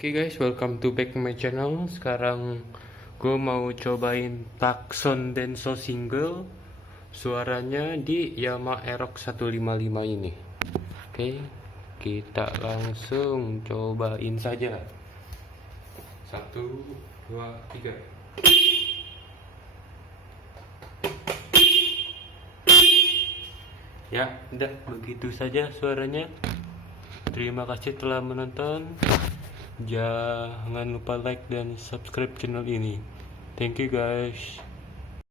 Oke guys, welcome to back my channel. Sekarang gue mau cobain Takson Denso single. Suaranya di Yamaha Aerox 155 ini. Oke, kita langsung cobain saja. 1, 2, 3. Ya, udah begitu saja suaranya. Terima kasih telah menonton. Jangan lupa like dan subscribe channel ini. Thank you guys.